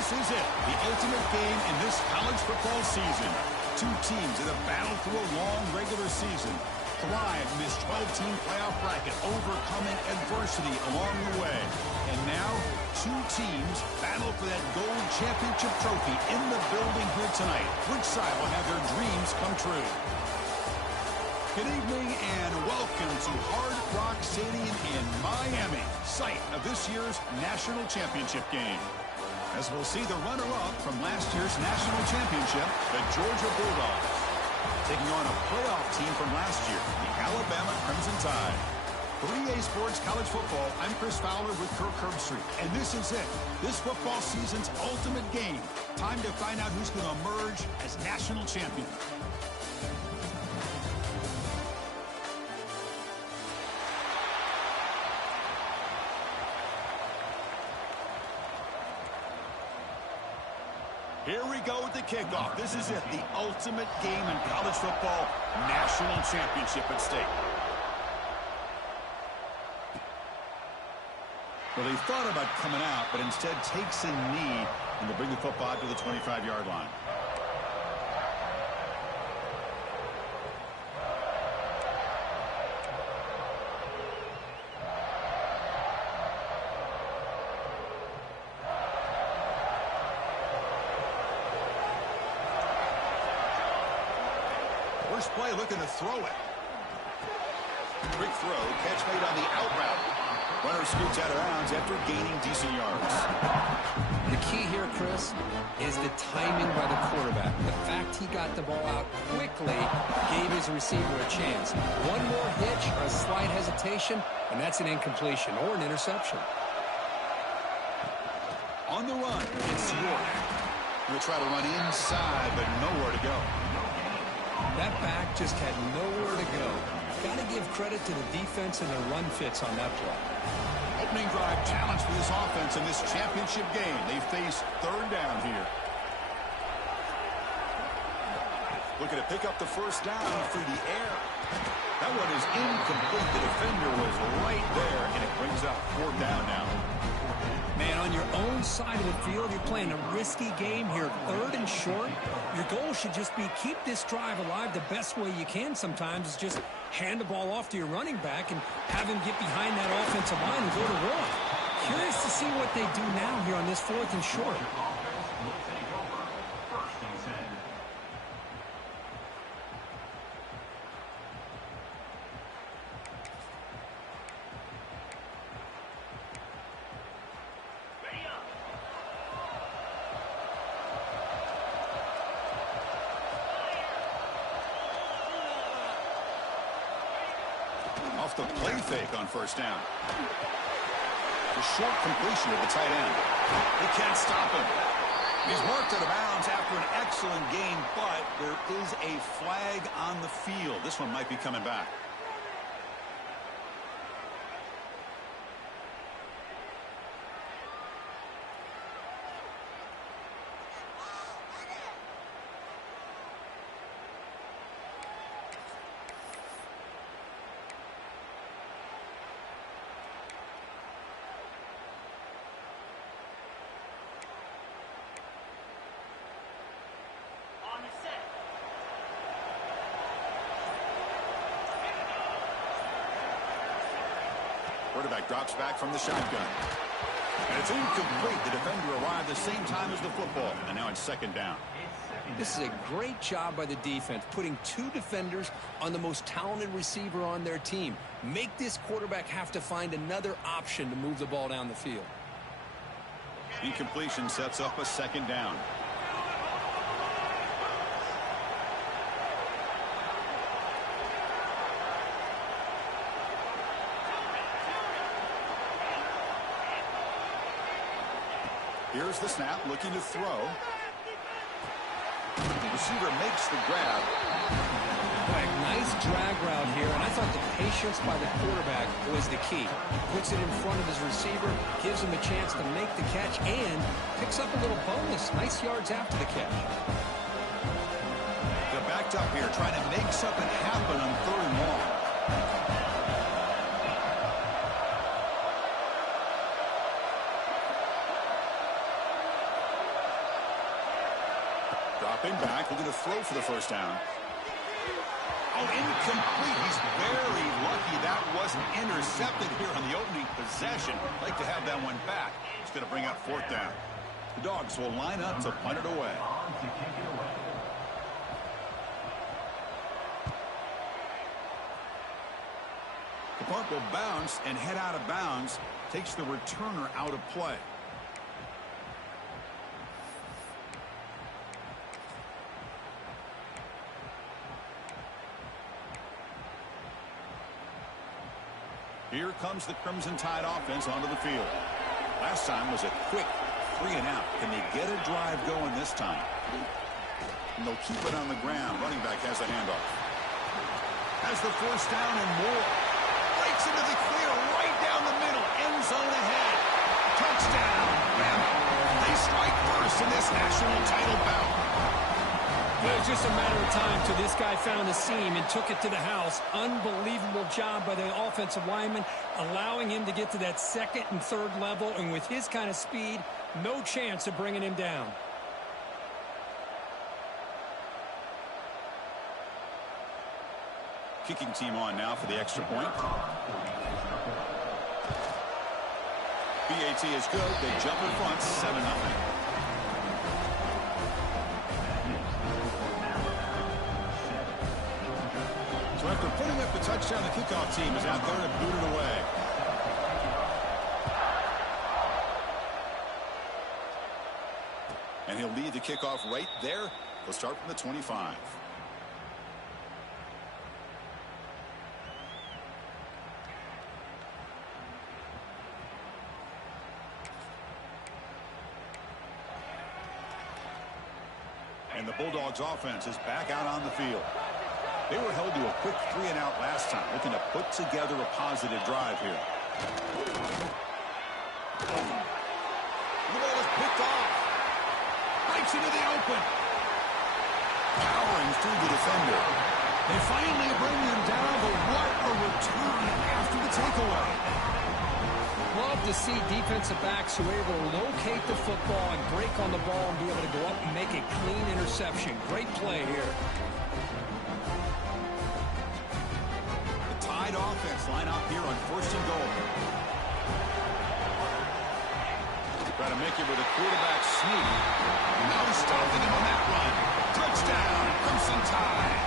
This is it, the ultimate game in this college football season. Two teams that have battled through a long regular season, thrived in this 12-team playoff bracket, overcoming adversity along the way. And now, two teams battle for that gold championship trophy in the building here tonight. Which side will have their dreams come true? Good evening and welcome to Hard Rock Stadium in Miami, site of this year's national championship game. As we'll see the runner-up from last year's national championship, the Georgia Bulldogs, taking on a playoff team from last year, the Alabama Crimson Tide. For EA Sports College Football, I'm Chris Fowler with Kirk Herbstreit, and this is it, this football season's ultimate game. Time to find out who's going to emerge as national champion. Here we go with the kickoff. This is it, the ultimate game in college football, national championship at stake. Well, he thought about coming out, but instead takes a knee and to bring the football to the 25-yard line. First play, looking to throw it. Quick throw, catch made on the out route. Runner scoots out of bounds after gaining decent yards. The key here, Chris, is the timing by the quarterback. The fact he got the ball out quickly gave his receiver a chance. One more hitch or a slight hesitation, and that's an incompletion or an interception. On the run, it's York. He'll try to run inside, but nowhere to go. That back just had nowhere to go. Got to give credit to the defense and their run fits on that play. Opening drive challenge for this offense in this championship game. They face third down here. Looking to pick up the first down through the air. That one is incomplete. The defender was right there, and it brings up fourth down now. Man, on your own side of the field, you're playing a risky game here. Third and short. Your goal should just be keep this drive alive the best way you can sometimes is just hand the ball off to your running back and have him get behind that offensive line and go to work. Curious to see what they do now here on this fourth and short. Off the play fake on first down. The short completion of the tight end. They can't stop him. He's marked out of bounds after an excellent game, but there is a flag on the field. This one might be coming back. Quarterback drops back from the shotgun. And it's incomplete. The defender arrived the same time as the football. And now it's second down. This is a great job by the defense, putting two defenders on the most talented receiver on their team. Make this quarterback have to find another option to move the ball down the field. Incompletion sets up a second down. Here's the snap, looking to throw. The receiver makes the grab. Boy, nice drag route here, and I thought the patience by the quarterback was the key. Puts it in front of his receiver, gives him a chance to make the catch, and picks up a little bonus. Nice yards after the catch. They're backed up here, trying to make something happen on third and long. Dropping back, looking to throw for the first down. Oh, incomplete. He's very lucky that wasn't intercepted here on the opening possession. Like to have that one back. It's going to bring up fourth down. The Dogs will line up to punt it away. The punt will bounce and head out of bounds. Takes the returner out of play. Here comes the Crimson Tide offense onto the field. Last time was a quick 3 and out. Can they get a drive going this time? And they'll keep it on the ground. Running back has a handoff. Has the first down and more. Breaks into the clear right down the middle. End zone ahead. Touchdown. Bama. They strike first in this national title bout. It was just a matter of time till this guy found the seam and took it to the house. Unbelievable job by the offensive lineman, allowing him to get to that second and third level. And with his kind of speed, no chance of bringing him down. Kicking team on now for the extra point. BAT is good. They jump in front, 7-0. So after putting up the touchdown, the kickoff team is out there to boot it away. And he'll lead the kickoff right there. They'll start from the 25. And the Bulldogs offense is back out on the field. They were held to a quick 3 and out last time, looking to put together a positive drive here. The ball is picked off. Breaks into the open. Powering through the defender. They finally bring him down, but what a return after the takeaway. Love to see defensive backs who are able to locate the football and break on the ball and be able to go up and make a clean interception. Great play here. Offense line up here on first and goal. Try to make it with a quarterback sneak. No stopping him on that run. Touchdown, Crimson Tide.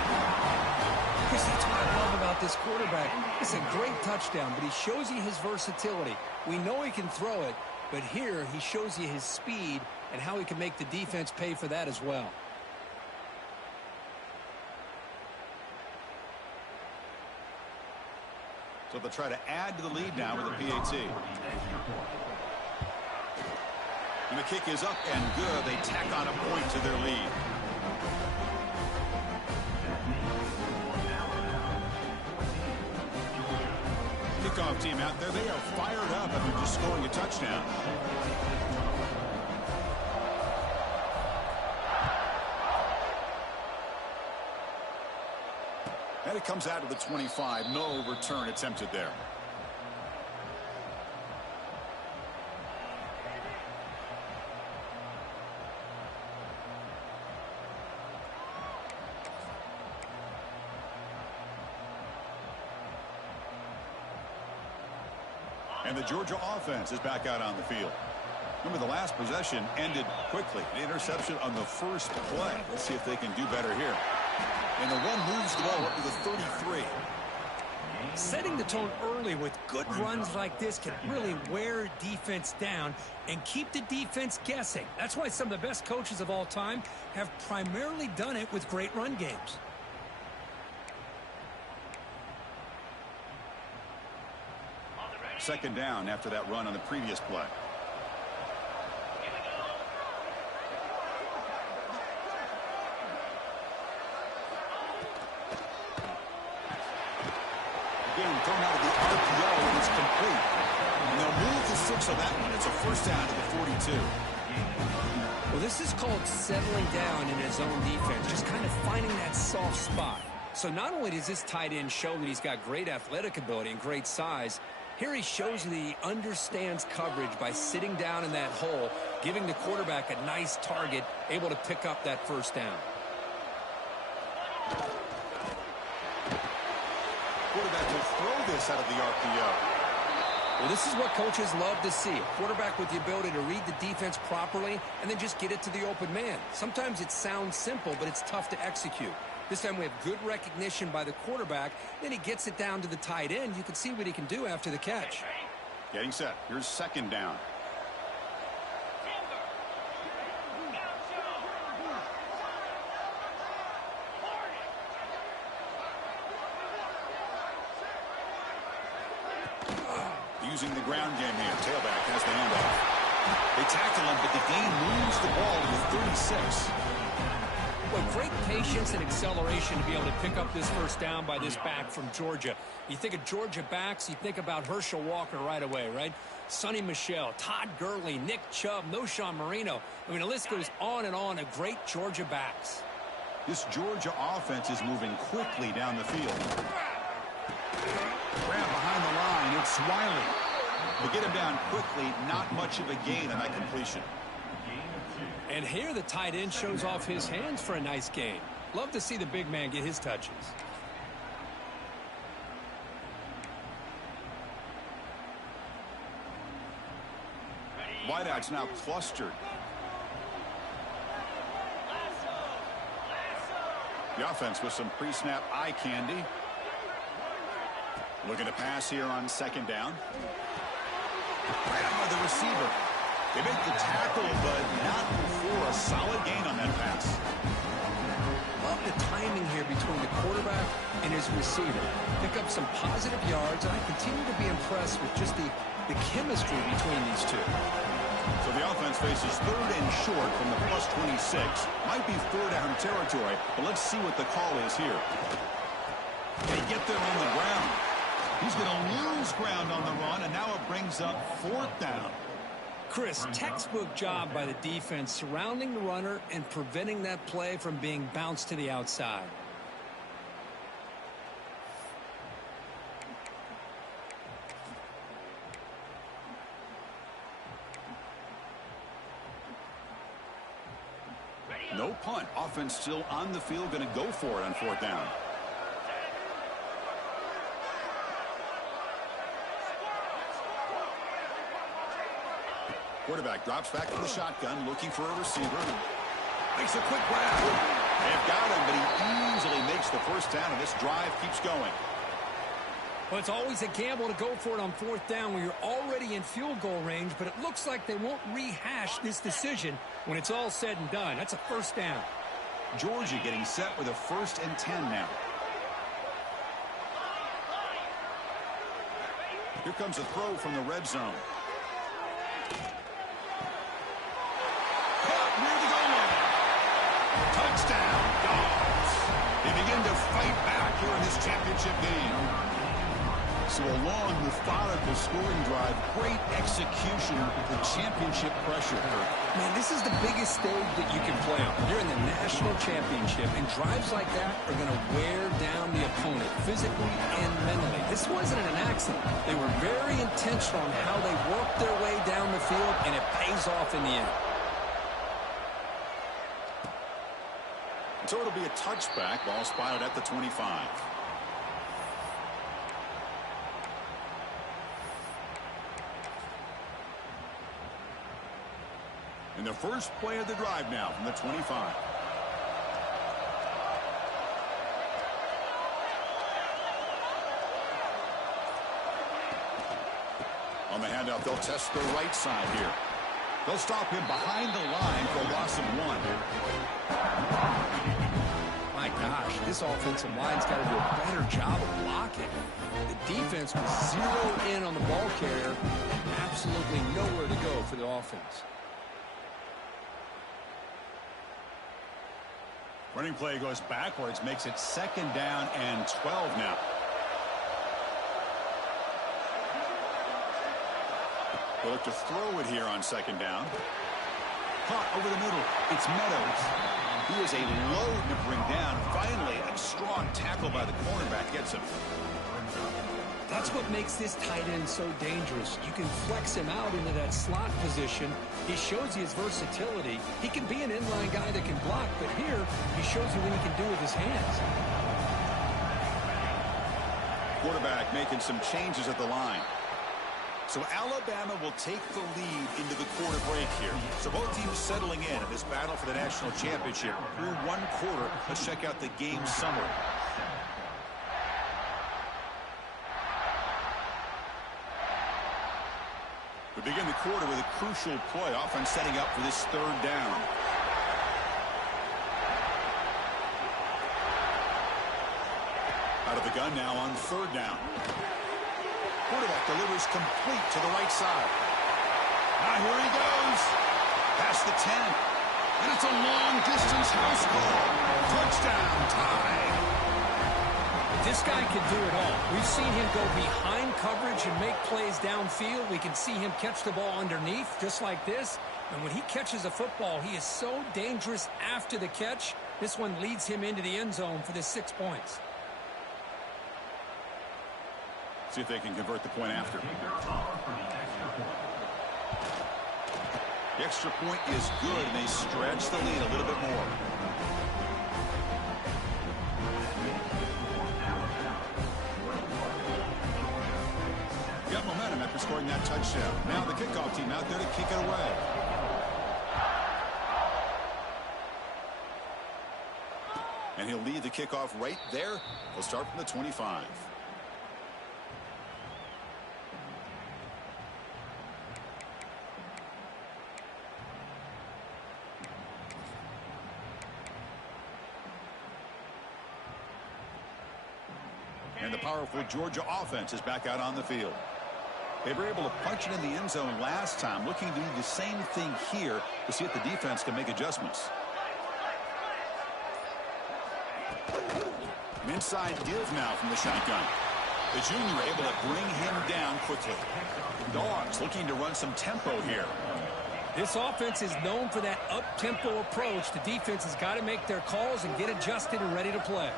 Chris, that's what I love about this quarterback. It's a great touchdown, but he shows you his versatility. We know he can throw it, but here he shows you his speed and how he can make the defense pay for that as well. So they'll try to add to the lead now with a PAT. And the kick is up and good. They tack on a point to their lead. Kickoff team out there. They are fired up after just scoring a touchdown. And it comes out to the 25. No return attempted there. And the Georgia offense is back out on the field. Remember, the last possession ended quickly. An interception on the first play. Let's see if they can do better here. And the run moves the ball up to the 33. Setting the tone early with good runs like this can really wear defense down and keep the defense guessing. That's why some of the best coaches of all time have primarily done it with great run games. Second down after that run on the previous play. Again, thrown out of the RPO, and it's complete. And they'll move the 6 on that one. It's a first down to the 42. Well, this is called settling down in his own defense, just kind of finding that soft spot. So not only does this tight end show that he's got great athletic ability and great size, Here he shows that he understands coverage by sitting down in that hole, giving the quarterback a nice target, able to pick up that first down. Quarterback will throw this out of the RPO. Well, this is what coaches love to see. A quarterback with the ability to read the defense properly and then just get it to the open man. Sometimes it sounds simple, but it's tough to execute. This time we have good recognition by the quarterback. Then he gets it down to the tight end. You can see what he can do after the catch. Getting set. Here's second down. Using the ground game here. Tailback has the handoff. They tackle him, but the gain moves the ball to the 36. Well, great patience and acceleration to be able to pick up this first down by this back from Georgia. You think of Georgia backs, you think about Herschel Walker right away, right? Sonny Michel, Todd Gurley, Nick Chubb, Noshawn Marino. I mean, the list goes on and on of great Georgia backs. This Georgia offense is moving quickly down the field. Grab behind the line. It's Wiley. They get him down quickly. Not much of a gain on that completion. And here the tight end shows off his hands for a nice gain. Love to see the big man get his touches. Wideouts now clustered. The offense with some pre-snap eye candy. Looking to pass here on second down. Grabbed by the receiver. They make the tackle, but not before a solid gain on that pass. Love the timing here between the quarterback and his receiver. Pick up some positive yards, and I continue to be impressed with just the chemistry between these two. So the offense faces third and short from the plus 26. Might be third down territory, but let's see what the call is here. They get there on the ground. He's going to lose ground on the run, and now it brings up fourth down. Chris, textbook job by the defense surrounding the runner and preventing that play from being bounced to the outside. No punt. Offense still on the field, going to go for it on fourth down. Quarterback drops back to the shotgun, looking for a receiver. Makes a quick grab. They've got him, but he easily makes the first down, and this drive keeps going. Well, it's always a gamble to go for it on fourth down when you're already in field goal range, but it looks like they won't rehash this decision when it's all said and done. That's a first down. Georgia getting set with a 1st and 10 now. Here comes a throw from the red zone. Caught near the goal line. Touchdown, Dogs. They begin to fight back here in this championship game. So a long, methodical scoring drive, great execution with championship pressure. Man, this is the biggest stage that you can play on. You're in the national championship, and drives like that are going to wear down the opponent physically and mentally. This wasn't an accident. They were very intentional on how they worked their way down the field, and it pays off in the end. So it'll be a touchback. Ball spotted at the 25. And the first play of the drive now from the 25. On the handoff, they'll test the right side here. They'll stop him behind the line for a loss of 1. My gosh, this offensive line's got to do a better job of blocking. The defense was zeroed in on the ball carrier. Absolutely nowhere to go for the offense. Running play goes backwards, makes it 2nd down and 12 now. They look to throw it here on 2nd down. Caught over the middle. It's Meadows. He is a load to bring down. Finally, a strong tackle by the cornerback gets him. That's what makes this tight end so dangerous. You can flex him out into that slot position. He shows you his versatility. He can be an inline guy that can block, but here he shows you what he can do with his hands. Quarterback making some changes at the line. So Alabama will take the lead into the quarter break here. So both teams settling in this battle for the national championship through one quarter. Let's check out the game summary. We begin the quarter with a crucial play. Offense setting up for this third down. Out of the gun now on third down. Quarterback delivers complete to the right side. Now here he goes. Past the 10. And it's a long-distance house call. Touchdown tie. This guy can do it all. We've seen him go behind coverage and make plays downfield. We can see him catch the ball underneath just like this. And when he catches a football, he is so dangerous after the catch. This one leads him into the end zone for the 6 points. See if they can convert the point after. The extra point is good, and they stretch the lead a little bit more. Got momentum after scoring that touchdown. Now the kickoff team out there to kick it away. And he'll lead the kickoff right there. He'll start from the 25. And the powerful Georgia offense is back out on the field. They were able to punch it in the end zone last time, looking to do the same thing here to see if the defense can make adjustments. An inside give now from the shotgun. The junior able to bring him down quickly. Dogs looking to run some tempo here. This offense is known for that up-tempo approach. The defense has got to make their calls and get adjusted and ready to play.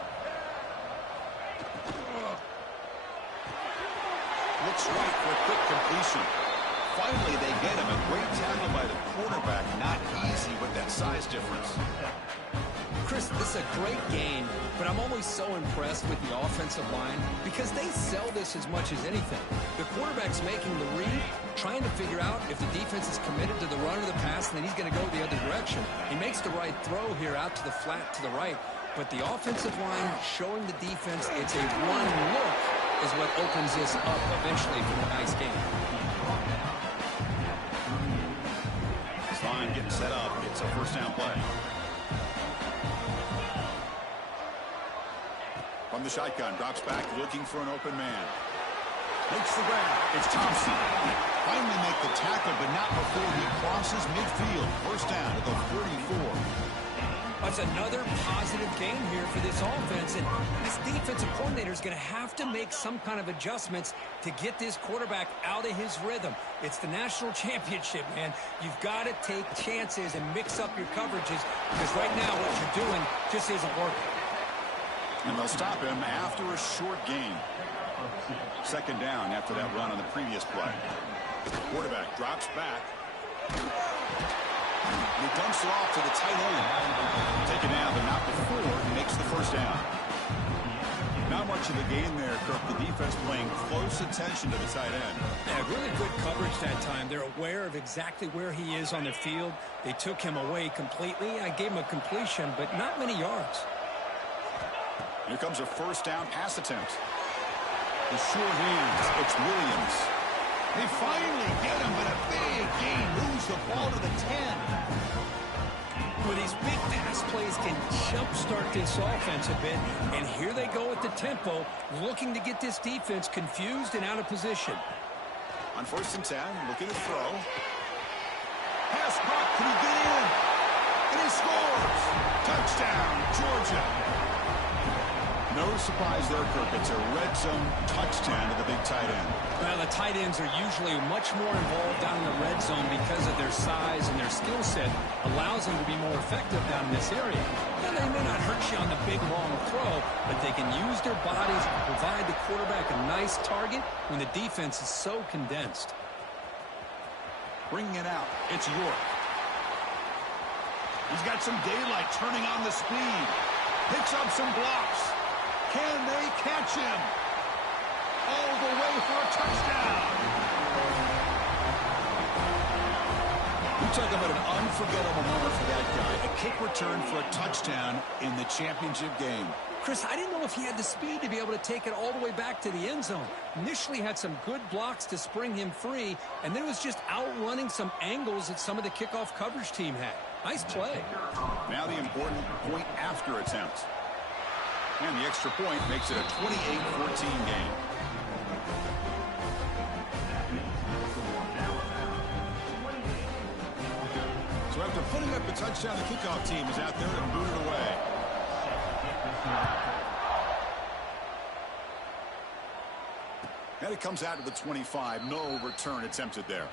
Looks right for a quick completion. Finally, they get him. A great tackle by the quarterback. Not easy with that size difference. Chris, this is a great game, but I'm always so impressed with the offensive line because they sell this as much as anything. The quarterback's making the read, trying to figure out if the defense is committed to the run or the pass, and then he's going to go the other direction. He makes the right throw here out to the flat to the right, but the offensive line showing the defense it's a one look is what opens this up eventually for a nice game. This line getting set up. It's a first down play. From the shotgun, drops back looking for an open man. Makes the grab. It's Thompson. Finally make the tackle, but not before he crosses midfield. First down at the 44. That's another positive game here for this offense, and this defensive coordinator is going to have to make some kind of adjustments to get this quarterback out of his rhythm. It's the national championship, man. You've got to take chances and mix up your coverages because right now what you're doing just isn't working. And they'll stop him after a short gain. Second down after that run on the previous play. Quarterback drops back. He dumps it off to the tight end. Taken down, but not before he makes the first down. Not much of a gain there, Kirk. The defense playing close attention to the tight end. Yeah, really good coverage that time. They're aware of exactly where he is on the field. They took him away completely. I gave him a completion, but not many yards. Here comes a first down pass attempt. The short hands. It's Williams. They finally get him, but a big gain moves the ball to the 10. Well, these big pass plays can jumpstart this offense a bit, and here they go at the tempo, looking to get this defense confused and out of position. On 1st and 10, looking to throw. Pass caught, can he get in? And he scores! Touchdown, Georgia! No surprise there, Kirk. It's a red zone touchdown to the big tight end. Well, the tight ends are usually much more involved down in the red zone because of their size and their skill set allows them to be more effective down in this area. Now, they may not hurt you on the big, long throw, but they can use their bodies to provide the quarterback a nice target when the defense is so condensed. Bringing it out, it's York. He's got some daylight turning on the speed. Picks up some blocks. Can they catch him? All the way for a touchdown. We talk about an unforgettable moment for that guy. A kick return for a touchdown in the championship game. Chris, I didn't know if he had the speed to be able to take it all the way back to the end zone. Initially had some good blocks to spring him free, and then it was just outrunning some angles that some of the kickoff coverage team had. Nice play. Now the important point after attempt. And the extra point makes it a 28-14 game. So after putting up the touchdown, the kickoff team is out there and booted away. And it comes out to the 25. No return attempted there.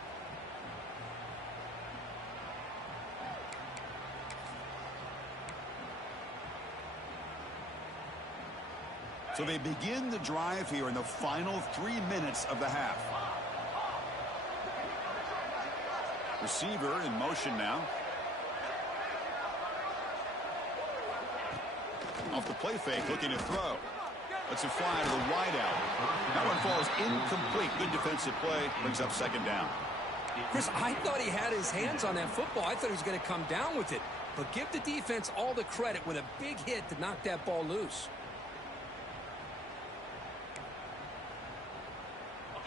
So they begin the drive here in the final 3 minutes of the half. Receiver in motion now. Off the play fake, looking to throw. Lets it fly to the wideout. That one falls incomplete. Good defensive play. Brings up second down. Chris, I thought he had his hands on that football. I thought he was going to come down with it. But give the defense all the credit with a big hit to knock that ball loose.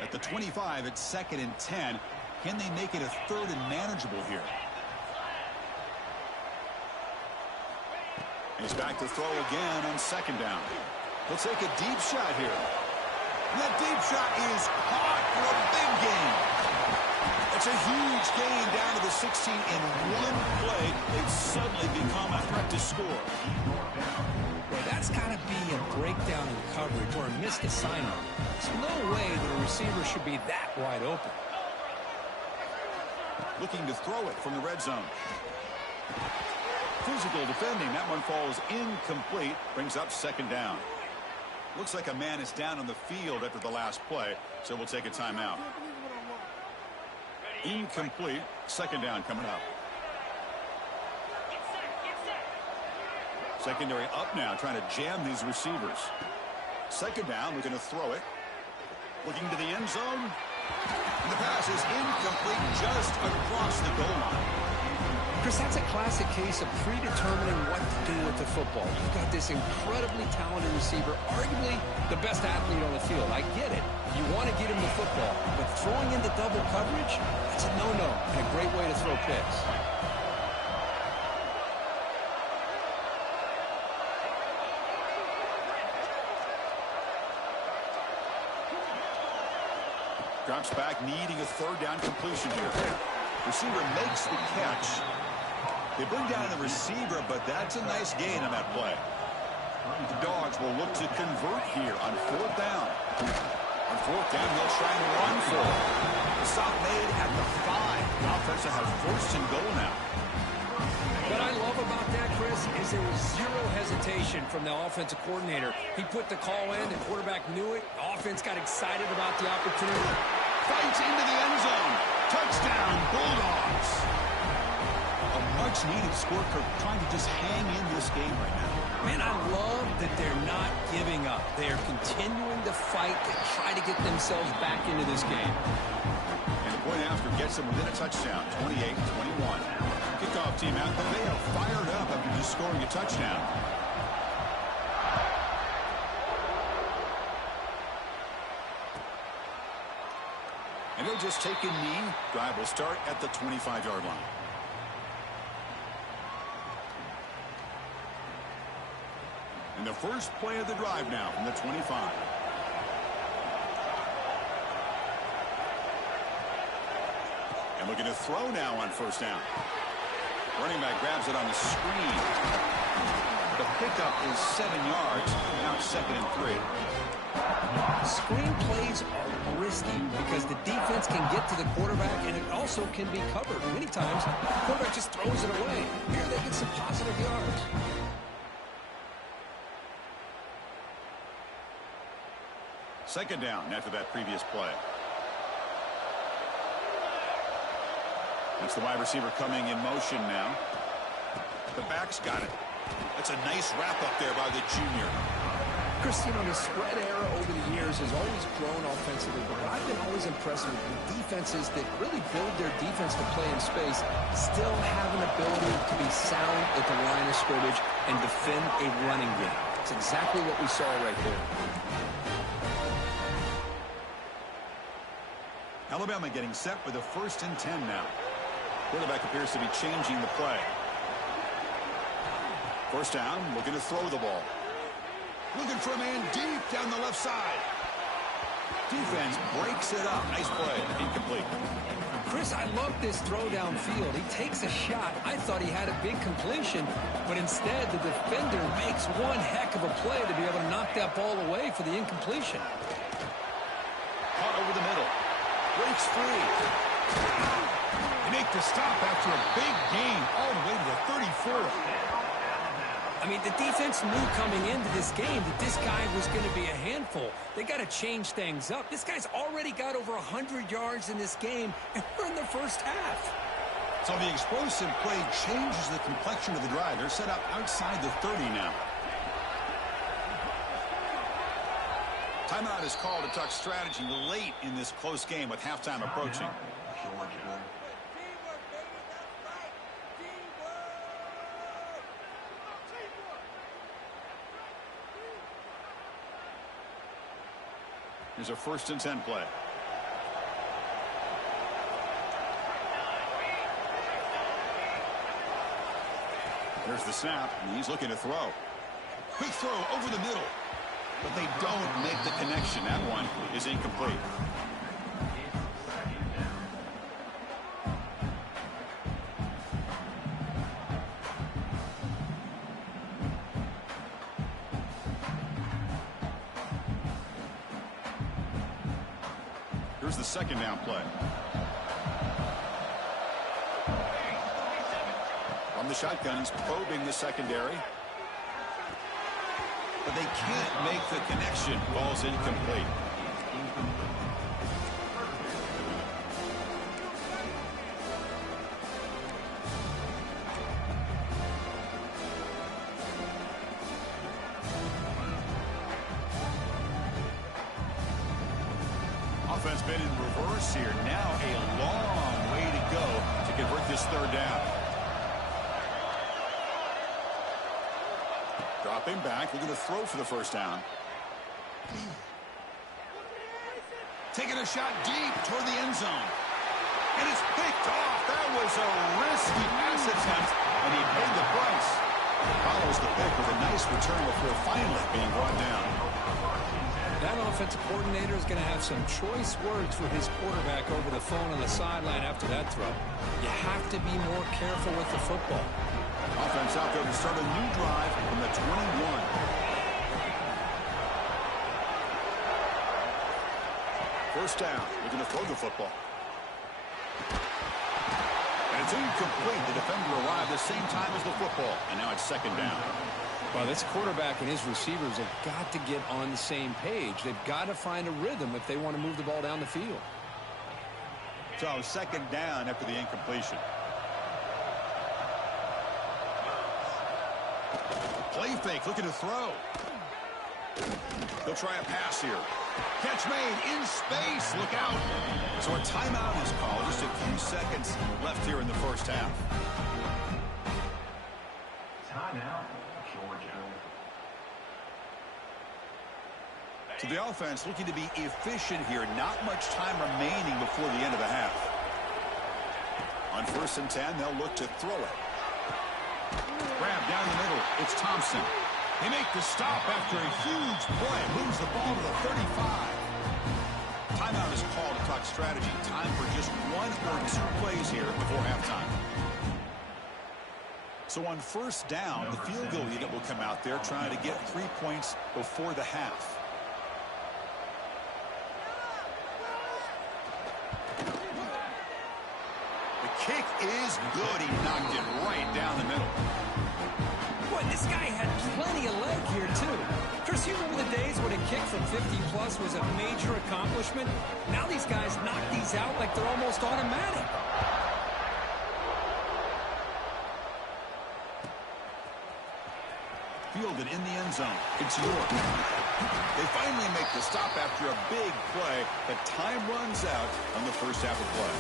At the 25, it's 2nd and 10. Can they make it a 3rd and manageable here? He's back to throw again on 2nd down. He'll take a deep shot here. And that deep shot is caught for a big gain. It's a huge gain down to the 16 in one play. They've suddenly become a threat to score. Well, that's got to be a breakdown in coverage or a missed assignment. There's no way that a receiver should be that wide open. Looking to throw it from the red zone. Physical defending. That one falls incomplete. Brings up 2nd down. Looks like a man is down on the field after the last play, so we'll take a timeout. Incomplete. 2nd down coming up. Secondary up now, trying to jam these receivers. 2nd down, looking to throw it. Looking to the end zone. And the pass is incomplete just across the goal line. Chris, that's a classic case of predetermining what to do with the football. You've got this incredibly talented receiver, arguably the best athlete on the field. I get it. You want to get him the football, but throwing into double coverage, that's a no-no and a great way to throw picks. Drops back, needing a 3rd down completion here. Receiver makes the catch. They bring down the receiver, but that's a nice gain on that play. The Dogs will look to convert here on 4th down. On 4th down, they'll try and run for it. The stop made at the 5. The offense will have 1st and goal now. What I love about that, Chris, is there was zero hesitation from the offensive coordinator. He put the call in, the quarterback knew it, the offense got excited about the opportunity. Fights into the end zone. Touchdown, Bulldogs. A much-needed score, Kirk, trying to just hang in this game right now. Man, I love that they're not giving up. They are continuing to fight to try to get themselves back into this game. And the point after gets them within a touchdown, 28-21. Kickoff team out there, they are fired up after just scoring a touchdown. And they'll just take a knee. Drive will start at the 25-yard line. And the first play of the drive now from the 25. And looking to throw now on 1st down. Running back grabs it on the screen. The pickup pickup is 7 yards. Now it's 2nd and 3. Screen plays are risky because the defense can get to the quarterback, and it also can be covered. Many times, the quarterback just throws it away. Here they get some positive yards. Second down after that previous play. That's the wide receiver coming in motion now. The back's got it. That's a nice wrap up there by the junior. Chris, you know, the spread era over the years has always grown offensively, but what I've been always impressed with defenses that really build their defense to play in space still have an ability to be sound at the line of scrimmage and defend a running game. It's exactly what we saw right there. Alabama getting set with a 1st and 10 now. Quarterback appears to be changing the play. First down, looking to throw the ball. Looking for a man deep down the left side. Defense breaks it up. Nice play. Incomplete. Chris, I love this throw downfield. He takes a shot. I thought he had a big completion, but instead the defender makes one heck of a play to be able to knock that ball away for the incompletion. Caught over the middle. Breaks free. They make the stop after a big gain all the way to the 34. I mean, the defense knew coming into this game that this guy was going to be a handful. They got to change things up. This guy's already got over 100 yards in this game, and we're in the first half. So the explosive play changes the complexion of the drive. They're set up outside the 30 now. Timeout is called to talk strategy late in this close game with halftime approaching. Here's a 1st and 10 play. There's the snap, and he's looking to throw. Quick throw over the middle. But they don't make the connection. That one is incomplete. Here's the 2nd down play. From the shotgun, he's probing the secondary. But they can't make the connection. Ball's incomplete. Offense been in reverse here. Now a long way to go to convert this 3rd down. Dropping back, looking to throw for the 1st down. Taking a shot deep toward the end zone. And it's picked off. That was a risky pass attempt, and he paid the price. Follows the pick with a nice return before finally being brought down. That offensive coordinator is going to have some choice words for his quarterback over the phone on the sideline after that throw. You have to be more careful with the football. Offense out there to start a new drive from the 21. First down. Looking to throw the football. And it's incomplete. The defender arrived the same time as the football. And now it's 2nd down. Well, this quarterback and his receivers have got to get on the same page. They've got to find a rhythm if they want to move the ball down the field. So 2nd down after the incompletion. Play fake, looking to throw. They'll try a pass here. Catch made in space. Look out. So a timeout is called. Just a few seconds left here in the first half. Timeout, Georgia. So the offense looking to be efficient here. Not much time remaining before the end of the half. On 1st and 10, they'll look to throw it. Grab down the middle. It's Thompson. They make the stop after a huge play. Moves the ball to the 35. Timeout is called to talk strategy. Time for just 1 or 2 plays here before halftime. So on first down, the field goal unit will come out there trying to get 3 points before the half. The kick is good. He knocked it right down the middle. Boy, this guy had plenty of leg here, too. Chris, you remember the days when a kick from 50-plus was a major accomplishment? Now these guys knock these out like they're almost automatic. Fielded in the end zone. It's York. They finally make the stop after a big play, but time runs out on the first half of play.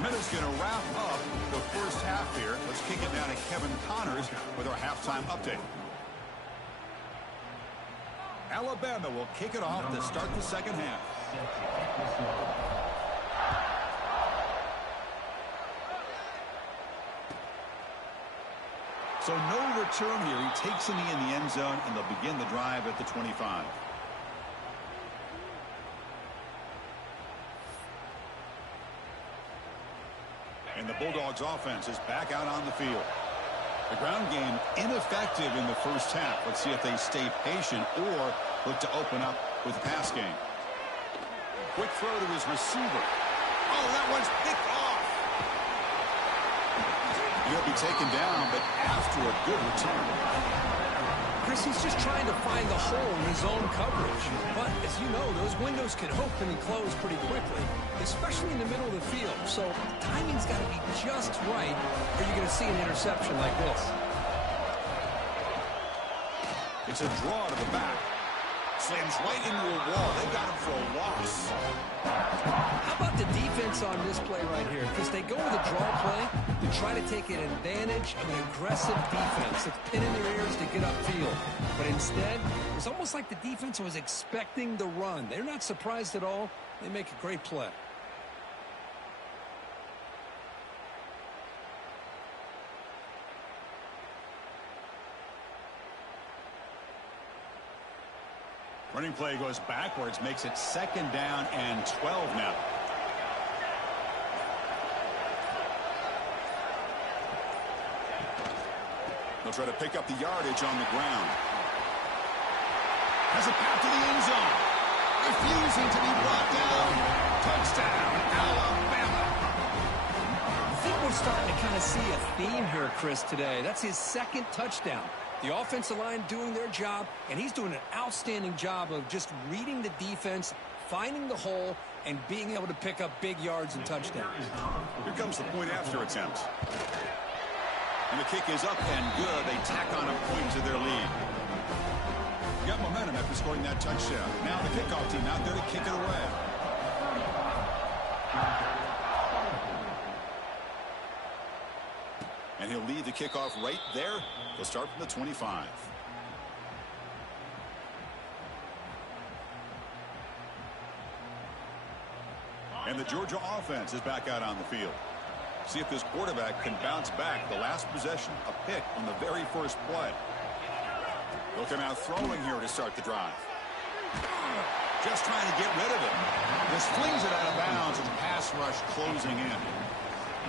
Minutes going to wrap up the first half here. Let's kick it down to Kevin Connors with our halftime update. Alabama will kick it off to start the second half. So no return here. He takes a knee in the end zone, and they'll begin the drive at the 25. And the Bulldogs offense is back out on the field. The ground game ineffective in the first half. Let's see if they stay patient or look to open up with the pass game. Quick throw to his receiver. Oh, that one's picked off. He'll be taken down, but after a good return. Chris, he's just trying to find the hole in his own coverage. But, as you know, those windows can open and close pretty quickly, especially in the middle of the field. So, timing's got to be just right, or you're going to see an interception like this. It's a draw to the back. Slams right into a wall. They got him for a loss. How about the defense on this play right here? Because they go with a draw play to try to take an advantage of an aggressive defense that's pinning their ears to get upfield. But instead, it's almost like the defense was expecting the run. They're not surprised at all. They make a great play. Running play goes backwards, makes it second down and 12 now. They'll try to pick up the yardage on the ground. Has a path to the end zone. Refusing to be brought down. Touchdown, Alabama. I think we're starting to kind of see a theme here, Chris, today. That's his second touchdown. The offensive line doing their job, and he's doing an outstanding job of just reading the defense, finding the hole, and being able to pick up big yards and touchdowns. Here comes the point after attempt. And the kick is up and good. They tack on a point to their lead. Got momentum after scoring that touchdown. Now the kickoff team out there to kick it away. And he'll lead the kickoff right there. They'll start from the 25. And the Georgia offense is back out on the field. See if this quarterback can bounce back. The last possession, a pick on the very first play. They'll come out throwing here to start the drive. Just trying to get rid of it. This flings it out of bounds and pass rush closing in.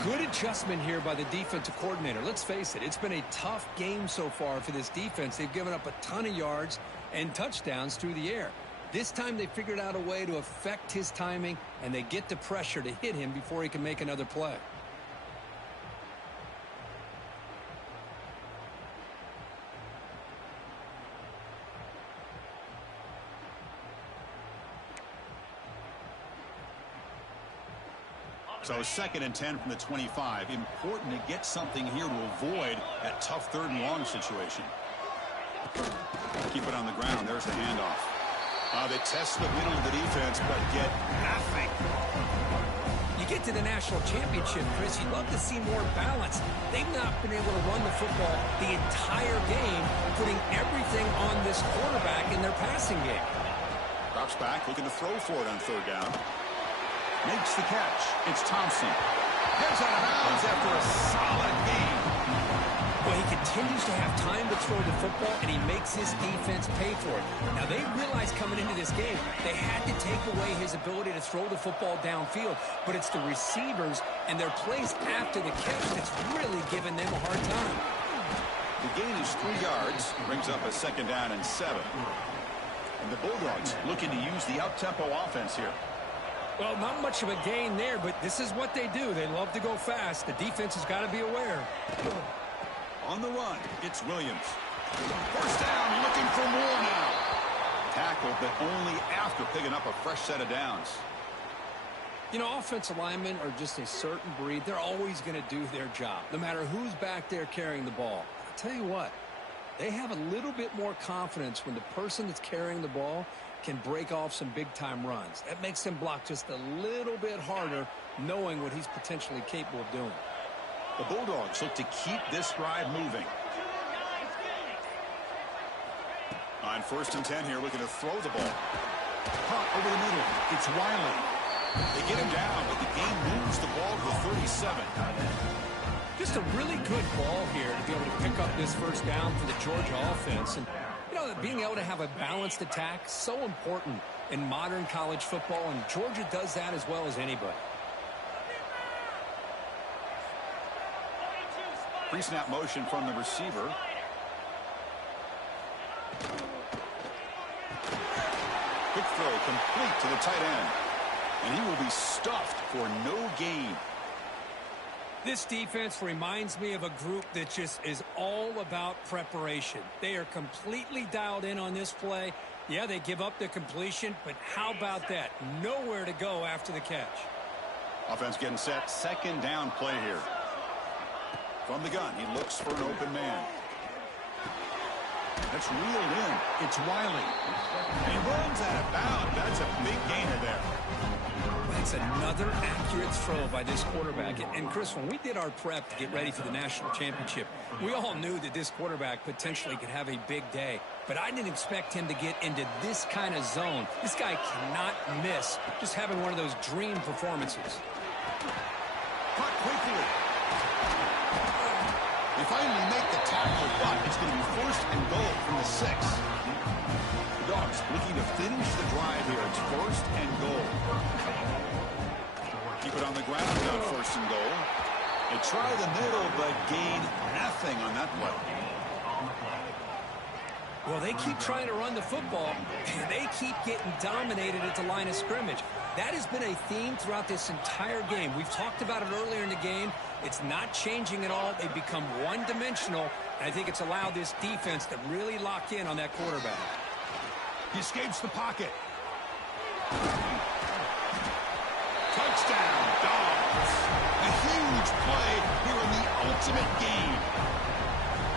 Good adjustment here by the defensive coordinator. Let's face it, it's been a tough game so far for this defense. They've given up a ton of yards and touchdowns through the air. This time they figured out a way to affect his timing, and they get the pressure to hit him before he can make another play. So 2nd and 10 from the 25. Important to get something here to avoid that tough 3rd and long situation. Keep it on the ground. There's the handoff. They test the middle of the defense, but get nothing. You get to the national championship, Chris, you'd love to see more balance. They've not been able to run the football the entire game, putting everything on this quarterback in their passing game. Drops back, looking to throw for it on 3rd down. Makes the catch. It's Thompson. Heads out of bounds after a solid game. Well, he continues to have time to throw the football, and he makes his defense pay for it. Now, they realized coming into this game they had to take away his ability to throw the football downfield, but it's the receivers and their plays after the catch that's really giving them a hard time. The gain is 3 yards, brings up a 2nd down and 7. And the Bulldogs looking to use the up-tempo offense here. Well, not much of a gain there, but this is what they do. They love to go fast. The defense has got to be aware. On the run, it's Williams. First down, looking for more now. Tackled, but only after picking up a fresh set of downs. You know, offensive linemen are just a certain breed. They're always going to do their job, no matter who's back there carrying the ball. I'll tell you what, they have a little bit more confidence when the person that's carrying the ball can break off some big-time runs. That makes them block just a little bit harder, knowing what he's potentially capable of doing. The Bulldogs look to keep this drive moving. On 1st and 10 here, looking to throw the ball. Caught over the middle. It's Wiley. They get him down, but the game moves the ball to the 37. Just a really good ball here to be able to pick up this first down for the Georgia offense. And, you know, being able to have a balanced attack, so important in modern college football, and Georgia does that as well as anybody. Pre-snap motion from the receiver. Quick throw complete to the tight end. And he will be stuffed for no gain. This defense reminds me of a group that just is all about preparation. They are completely dialed in on this play. Yeah, they give up the completion, but how about that? Nowhere to go after the catch. Offense getting set. 2nd down play here. From the gun, he looks for an open man. That's reeled in. It's Wiley. And he runs out of bounds. That's a big gainer there. That's another accurate throw by this quarterback. And, Chris, when we did our prep to get ready for the national championship, we all knew that this quarterback potentially could have a big day. But I didn't expect him to get into this kind of zone. This guy cannot miss just having one of those dream performances. Cut quickly. They finally make the tackle, but it's going to be 1st and goal from the 6. The Dogs looking to finish the drive here. It's 1st and goal. Keep it on the ground on 1st and goal. They try the middle, but gain nothing on that play. Well, they keep trying to run the football, and they keep getting dominated at the line of scrimmage. That has been a theme throughout this entire game. We've talked about it earlier in the game. It's not changing at all. They've become one-dimensional, and I think it's allowed this defense to really lock in on that quarterback. He escapes the pocket. Touchdown, Dogs. A huge play here in the ultimate game.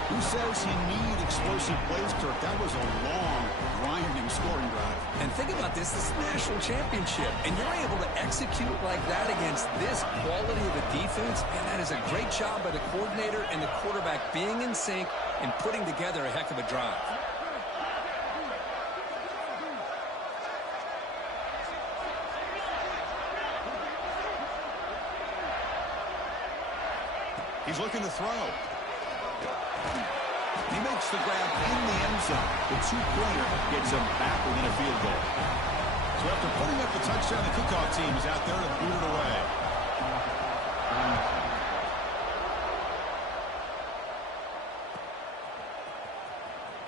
Who says you need explosive plays, Kirk? That was a long, grinding scoring drive. And think about this. This is the national championship, and you're able to execute like that against this quality of a defense, and that is a great job by the coordinator and the quarterback being in sync and putting together a heck of a drive. He's looking to throw. He makes the grab in the end zone. The 2-pointer gets him back within a field goal. So after putting up the touchdown, the kickoff team is out there to boot it away.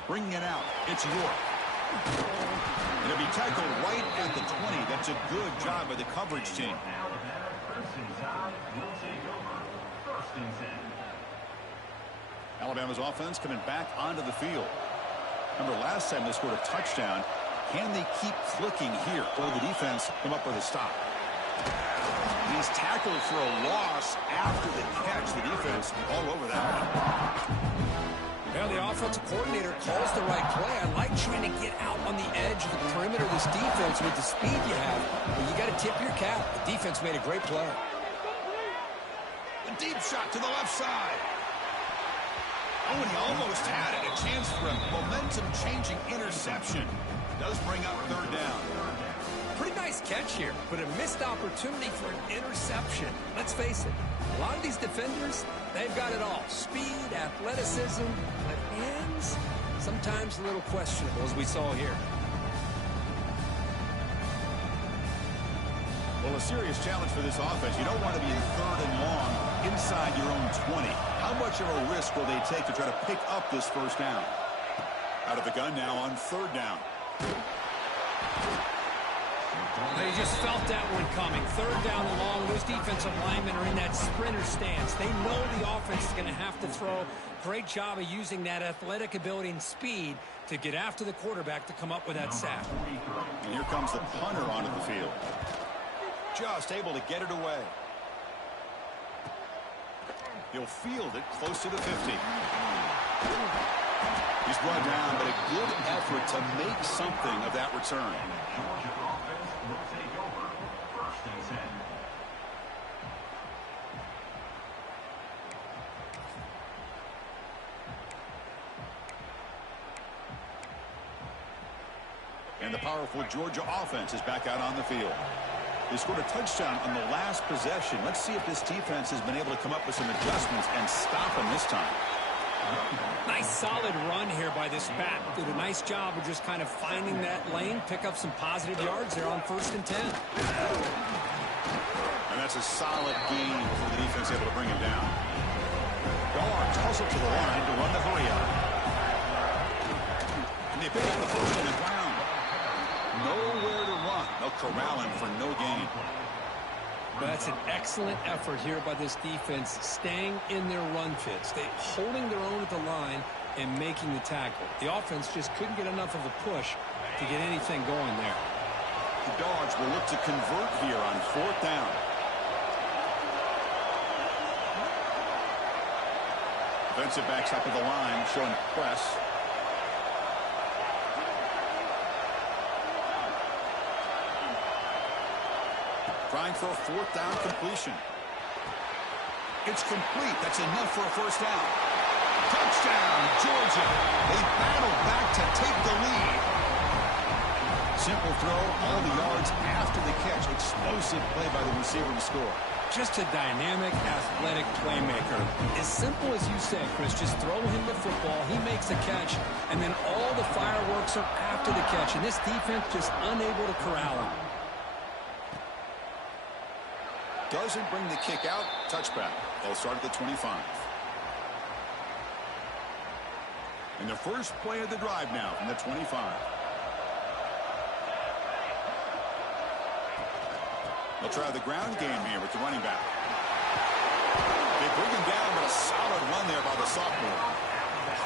Bringing it out, it's York. And it'll be tackled right at the 20. That's a good job by the coverage team. Alabama's offense coming back onto the field. Remember, last time they scored a touchdown. Can they keep clicking here? Or the defense come up with a stop? He's tackled for a loss after the catch. The defense all over that one. Well, the offensive coordinator calls the right play. I like trying to get out on the edge of the perimeter of this defense with the speed you have. But you got to tip your cap. The defense made a great play. A deep shot to the left side. Oh, and he almost had it. A chance for a momentum-changing interception. Does bring up 3rd down. Pretty nice catch here, but a missed opportunity for an interception. Let's face it, a lot of these defenders, they've got it all. Speed, athleticism, but hands, sometimes a little questionable, as we saw here. Well, a serious challenge for this offense. You don't want to be in 3rd and long inside your own 20. How much of a risk will they take to try to pick up this first down? Out of the gun now on 3rd down. They just felt that one coming. 3rd down and long. Those defensive linemen are in that sprinter stance. They know the offense is going to have to throw. Great job of using that athletic ability and speed to get after the quarterback to come up with that sack. And here comes the punter onto the field. Just able to get it away. He'll field it close to the 50. He's brought down, but a good effort to make something of that return. Georgia offense will take over 1st and 10. And the powerful Georgia offense is back out on the field. They scored a touchdown on the last possession. Let's see if this defense has been able to come up with some adjustments and stop them this time. Nice solid run here by this back. Did a nice job of just kind of finding that lane, pick up some positive yards there on 1st and 10. And that's a solid gain for the defense, able to bring him down. Guards hustle to the line to run the hurry up. And they pick up the first on the ground. Nowhere to run. They'll corral him for no gain. That's an excellent effort here by this defense, staying in their run fits. They holding their own at the line and making the tackle. The offense just couldn't get enough of a push to get anything going there. The Dogs will look to convert here on 4th down. Defensive backs up at the line, showing press. Trying for a 4th down completion. It's complete. That's enough for a 1st down. Touchdown, Georgia. They battle back to take the lead. Simple throw, all the yards after the catch. Explosive play by the receiver to score. Just a dynamic, athletic playmaker. As simple as you said, Chris, just throw him the football, he makes a catch, and then all the fireworks are after the catch. And this defense just unable to corral him. Doesn't bring the kick out. Touchback. They'll start at the 25. And the first play of the drive now from the 25. They'll try the ground game here with the running back. They bring him down with a solid run there by the sophomore.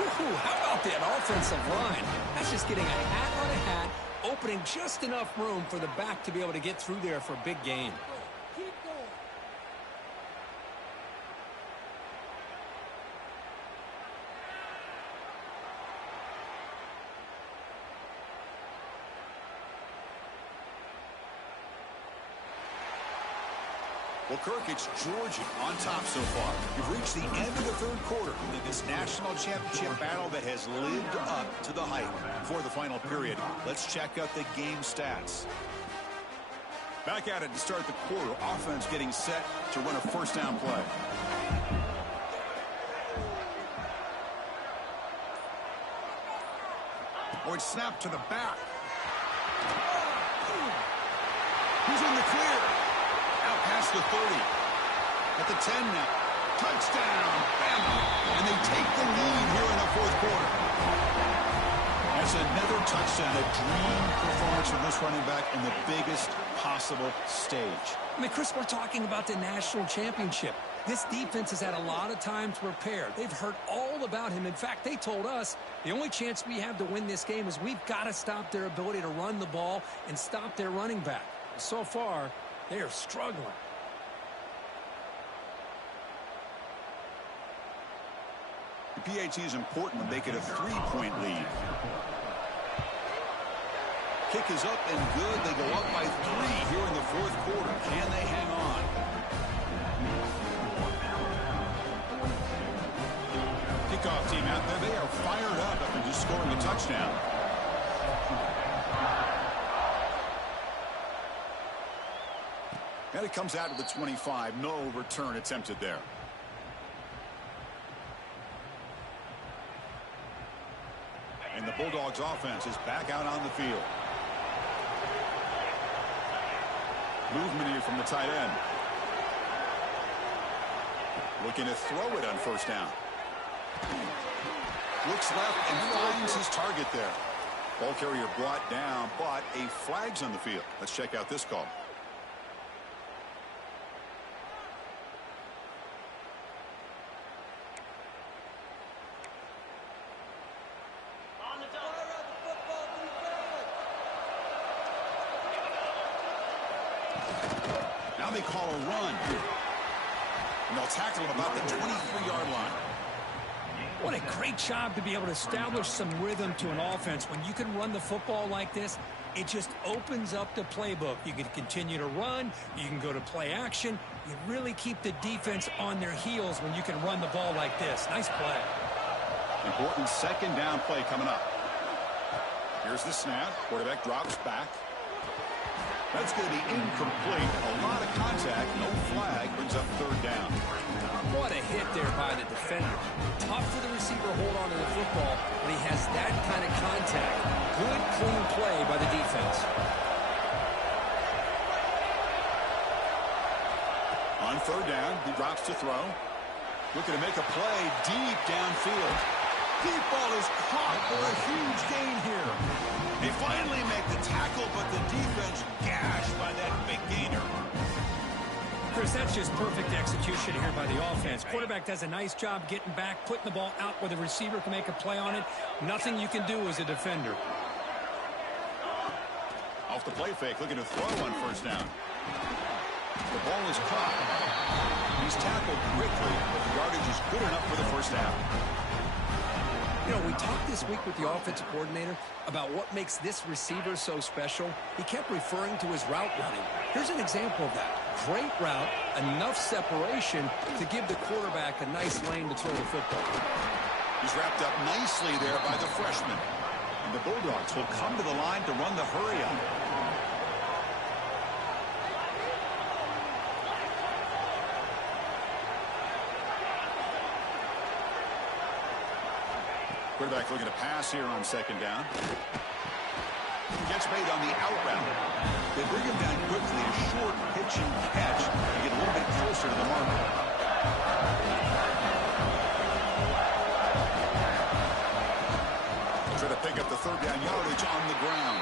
Ooh, how about that offensive line? That's just getting a hat on a hat, opening just enough room for the back to be able to get through there for a big gain. Well, Kirk, it's Georgia on top so far. You've reached the end of the 3rd quarter in this national championship battle that has lived up to the hype. For the final period, let's check out the game stats. Back at it to start the quarter. Offense getting set to run a 1st down play. Oh, it's snapped to the back. He's in the clear. Out past the 30. At the 10 now. Touchdown. Bama. And they take the lead here in the 4th quarter. That's another touchdown. A dream performance from this running back in the biggest possible stage. I mean, Chris, we're talking about the national championship. This defense has had a lot of time to prepare. They've heard all about him. In fact, they told us the only chance we have to win this game is we've got to stop their ability to run the ball and stop their running back. So far, they are struggling. The PAT is important when they get a 3-point lead. Kick is up and good. They go up by 3 here in the 4th quarter. Can they hang on? Kickoff team out there. They are fired up after just scoring a touchdown. And it comes out to the 25. No return attempted there. And the Bulldogs offense is back out on the field. Movement here from the tight end. Looking to throw it on first down. Looks left and finds his target there. Ball carrier brought down, but a flag's on the field. Let's check out this call. Now they call a run. And they'll tackle him about the 23-yard line. What a great job to be able to establish some rhythm to an offense. When you can run the football like this, it just opens up the playbook. You can continue to run. You can go to play action. You really keep the defense on their heels when you can run the ball like this. Nice play. Important second down play coming up. Here's the snap. Quarterback drops back. That's going to be incomplete. A lot of contact. No flag. Brings up third down. What a hit there by the defender. Tough for the receiver to hold on to the football when he has that kind of contact. Good, clean play by the defense. On third down, he drops to throw. Looking to make a play deep downfield. Deep ball is caught for a huge gain here. They finally make the tackle, but the defense gashed by that big gainer. Chris, that's just perfect execution here by the offense. Quarterback does a nice job getting back, putting the ball out where the receiver can make a play on it. Nothing you can do as a defender. Off the play fake, looking to throw on first down. The ball is caught. He's tackled quickly, but the yardage is good enough for the first down. You know, we talked this week with the offensive coordinator about what makes this receiver so special. He kept referring to his route running. Here's an example of that. Great route, enough separation to give the quarterback a nice lane to throw the football. He's wrapped up nicely there by the freshman. And the Bulldogs will come to the line to run the hurry-up. Quarterback looking to pass here on second down. Gets made on the out route. They bring him down quickly, a short pitch and catch to get a little bit closer to the marker. Try to pick up the third down yardage on the ground.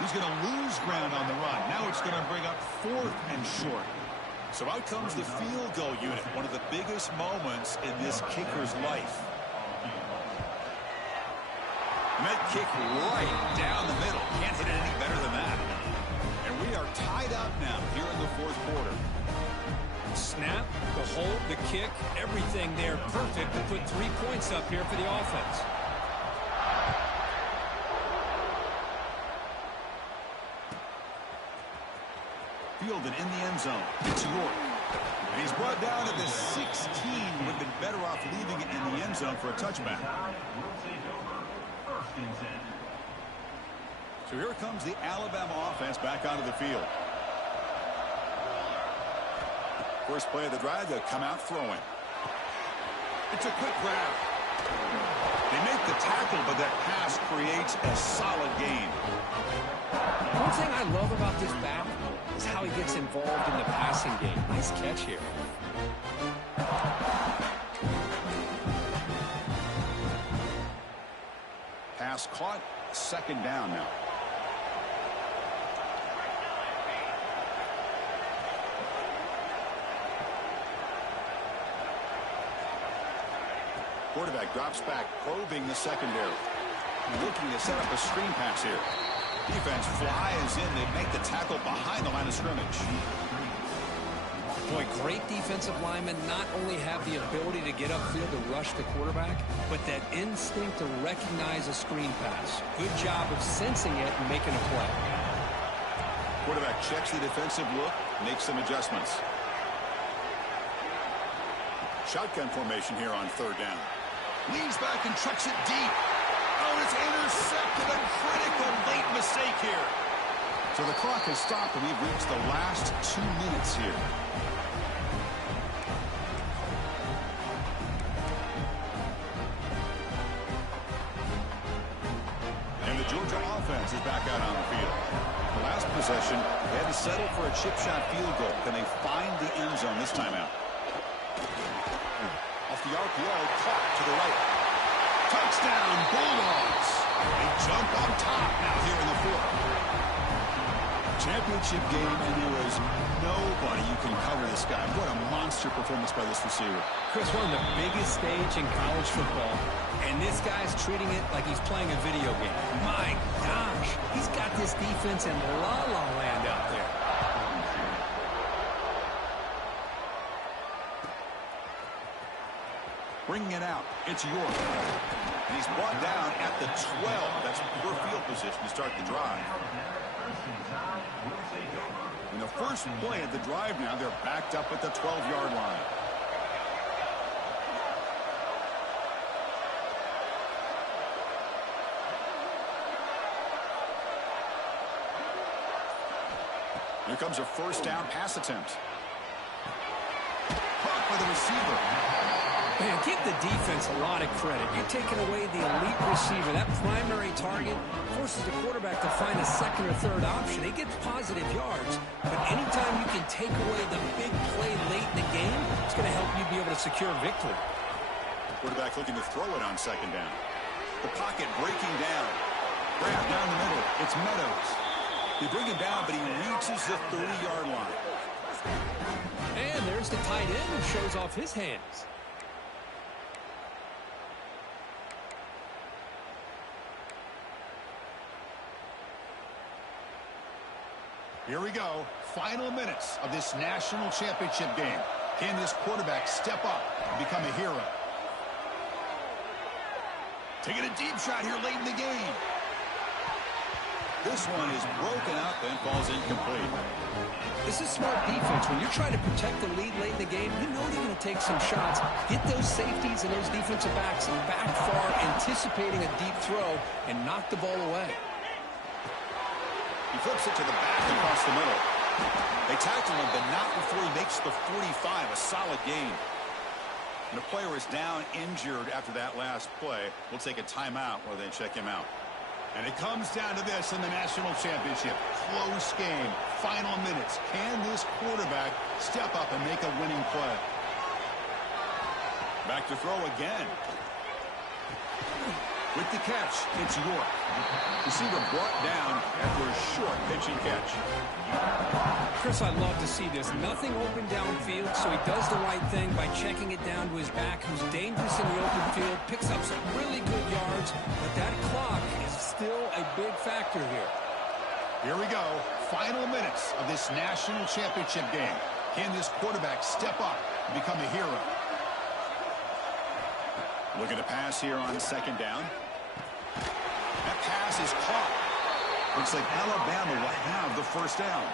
He's going to lose ground on the run. Now it's going to bring up fourth and short. So out comes the field goal unit, one of the biggest moments in this kicker's life. And that kick right down the middle. Can't hit it any better than that. And we are tied up now here in the fourth quarter. Snap, the hold, the kick, everything there perfect to put 3 points up here for the offense. Fielded in the end zone. It's York. And he's brought down to the 16. Would have been better off leaving it in the end zone for a touchback. So here comes the Alabama offense back onto the field. First play of the drive, they'll come out throwing. It's a quick grab. They make the tackle, but that pass creates a solid gain. One thing I love about this back is how he gets involved in the passing game. Nice catch here. Pass caught, second down now. Quarterback drops back, probing the secondary. Looking to set up a screen pass here. Defense flies in. They make the tackle behind the line of scrimmage. Boy, great defensive linemen not only have the ability to get upfield to rush the quarterback, but that instinct to recognize a screen pass. Good job of sensing it and making a play. Quarterback checks the defensive look, makes some adjustments. Shotgun formation here on third down. Leans back and chucks it deep. Oh, it's intercepted. A critical late mistake here. So the clock has stopped, and we've reached the last 2 minutes here. And the Georgia offense is back out on the field. The last possession, they had to settle for a chip shot field goal. Can they find the end zone this time out? Off the RPO, caught to the right. Touchdown, Bulldogs. They jump on top now here in the fourth. Championship game, and there was nobody you can cover this guy. What a monster performance by this receiver. Chris, one of the biggest stage in college football, and this guy's treating it like he's playing a video game. My gosh, he's got this defense in la-la land out there. Bringing it out, it's York. And he's brought down at the 12. That's poor field position to start the drive. In the first play of the drive now, they're backed up at the 12-yard line. Here comes a first down pass attempt. Caught by the receiver. Man, give the defense a lot of credit. You're taking away the elite receiver. That primary target forces the quarterback to find a second or third option. He gets positive yards, but anytime you can take away the big play late in the game, it's going to help you be able to secure victory. Quarterback looking to throw it on second down. The pocket breaking down. Grab down the middle. It's Meadows. They bring him down, but he reaches the 30-yard line. And there's the tight end who shows off his hands. Here we go. Final minutes of this national championship game. Can this quarterback step up and become a hero? Taking a deep shot here late in the game. This one is broken up and falls incomplete. This is smart defense. When you're trying to protect the lead late in the game, you know they're going to take some shots. Get those safeties and those defensive backs back far, anticipating a deep throw, and knock the ball away. He flips it to the back across the middle. They tackle him, but not before he makes the 45. A solid gain. And the player is down injured after that last play. We'll take a timeout while they check him out. And it comes down to this in the national championship. Close game. Final minutes. Can this quarterback step up and make a winning play? Back to throw again. With the catch, it's York. Receiver brought down after a short pitching catch. Chris, I'd love to see this. Nothing open downfield, so he does the right thing by checking it down to his back, who's dangerous in the open field, picks up some really good yards, but that clock is still a big factor here. Here we go. Final minutes of this national championship game. Can this quarterback step up and become a hero? Look at the pass here on second down. That pass is caught. Looks like Alabama will have the first down.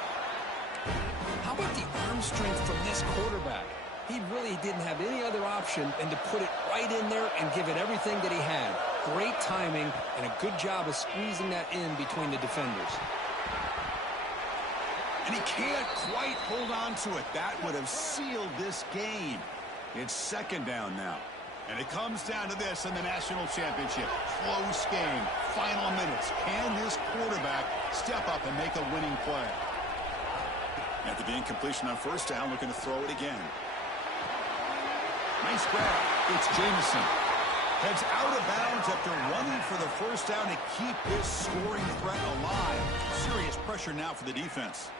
How about the arm strength from this quarterback? He really didn't have any other option than to put it right in there and give it everything that he had. Great timing and a good job of squeezing that in between the defenders. And he can't quite hold on to it. That would have sealed this game. It's second down now. And it comes down to this in the national championship. Close game. Final minutes. Can this quarterback step up and make a winning play? After the incompletion on first down, looking to throw it again. Nice grab. It's Jameson. Heads out of bounds after running for the first down to keep this scoring threat alive. Serious pressure now for the defense.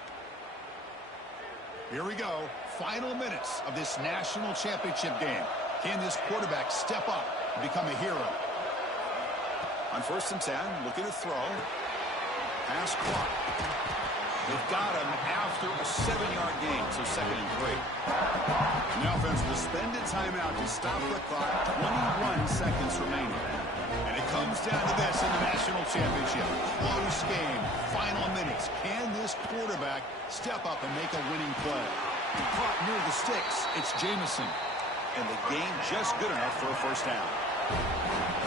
Here we go. Final minutes of this national championship game. Can this quarterback step up and become a hero? On 1st and 10, looking to throw. Pass clock. They've got him after a 7-yard gain, so 2nd and 3. And the offense will spend a timeout to stop the clock. 21 seconds remaining. And it comes down to this in the national championship. Close game. Final minutes. Can this quarterback step up and make a winning play? Caught near the sticks. It's Jameson. And the game just good enough for a first down.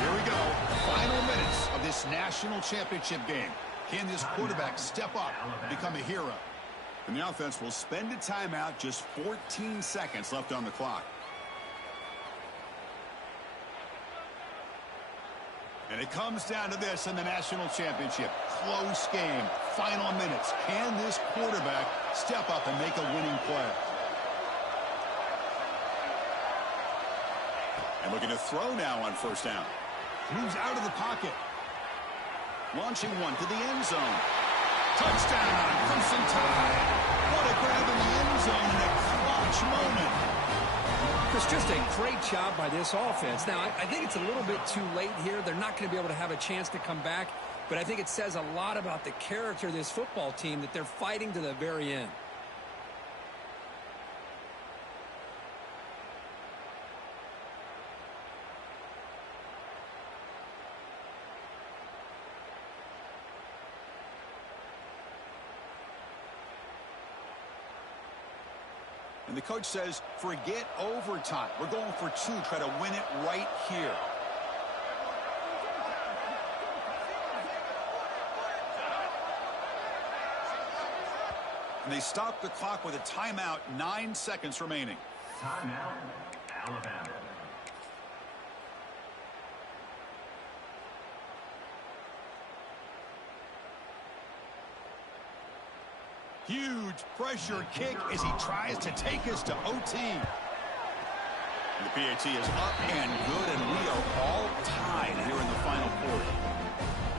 Here we go. Final minutes of this national championship game. Can this quarterback step up and become a hero? And the offense will spend a timeout, just 14 seconds left on the clock. And it comes down to this in the national championship. Close game, final minutes. Can this quarterback step up and make a winning play? And looking to throw now on first down. Moves out of the pocket. Launching one to the end zone. Touchdown, Ncaa. What a grab in the end zone in a clutch moment. It's just a great job by this offense. Now, I think it's a little bit too late here. They're not going to be able to have a chance to come back, but I think it says a lot about the character of this football team that they're fighting to the very end. And the coach says, forget overtime. We're going for two. Try to win it right here. And they stop the clock with a timeout, 9 seconds remaining. Timeout, Alabama. Huge pressure kick as he tries to take us to OT. The PAT is up and good, and we are all tied here in the final quarter.